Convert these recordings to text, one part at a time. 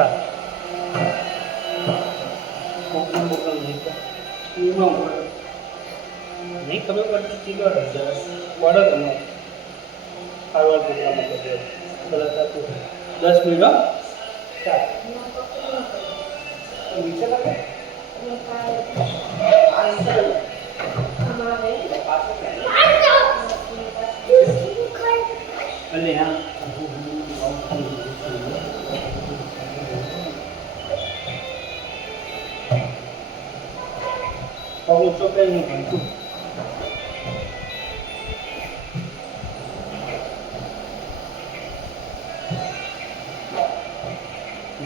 ચાલ કોકનું બોકલ નહીં તો એમાં નહીં ખબર પડતી ચીલો જરા વડો તમે સારવાર પ્રોગ્રામ કરજો બધા થતું 10 મિનિટ હો ચાલ નીચે લાગે અલે હા હું તો કઈ નહીં ભણતું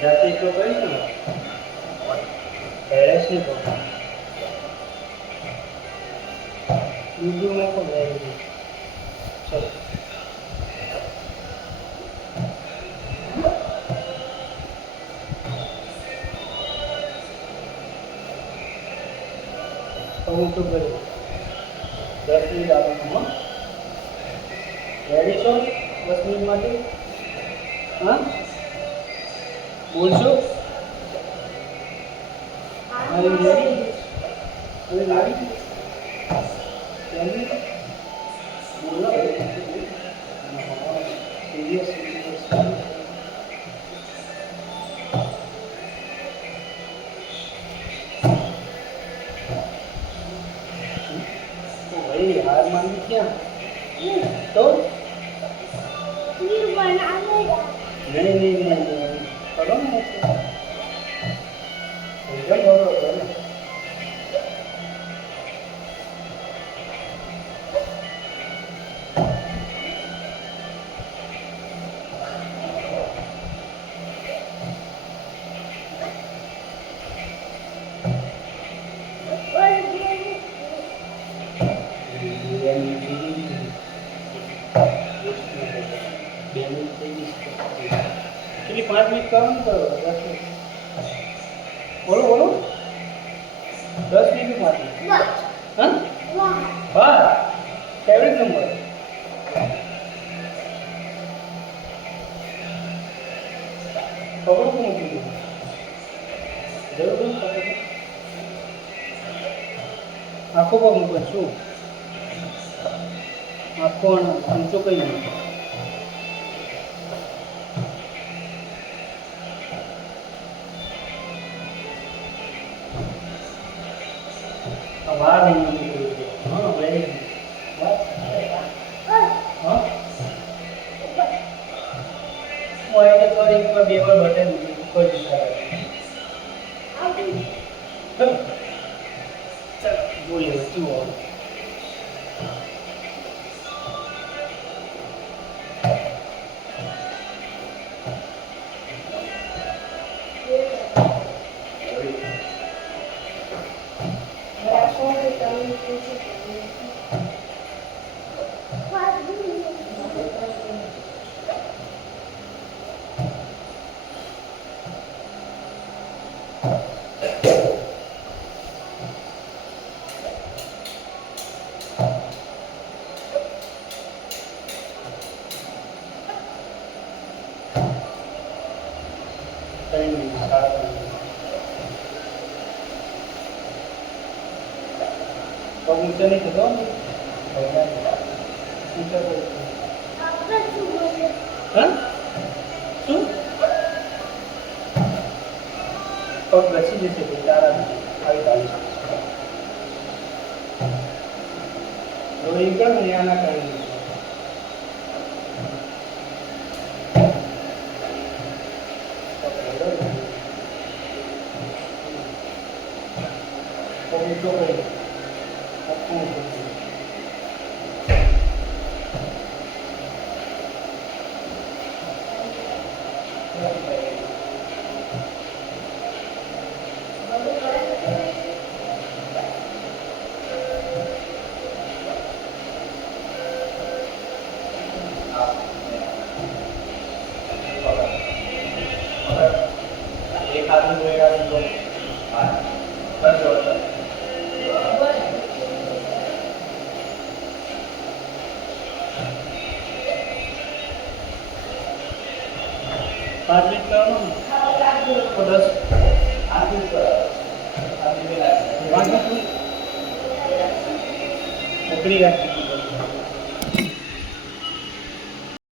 જાતે તો કરી દો પેરેસ નહીં ભણતા યુટ્યુબમાં પણ જાય છે ચલો હું તો કરું 10 મિનિટ આપવાનું રેડી છો 10 મિનિટ માટે હા બોલશો हार मान क्या तो नहीं करो ना एकदम बरोबर ना चलिए 5 मिनट करो ना करो 10 मिनट बोलो बोलो 10 मिनट में 5 मिनट हाँ बार फेवरेट नंबर पकड़ो को मुझे जरूर पकड़ो आँखों पर मुझे शू आँखों ऊंचो कहीं नहीं बाहर नहीं हाँ वेरी हाँ वो आएगा तो एक बार बेवर बटन ऊपर दिखा चल बोलिए क्यों और अब ऊंचा नहीं चलो ऊंचा हाँ શું પગ બેસી જશે તારા આવી તારી રોઈ કર ને આના કરી તો કરી एक आदमी दो एक आदमी दो बस होता है 5 મિનિટ કરવાનું તો 10 વાંચો પકડી ગયા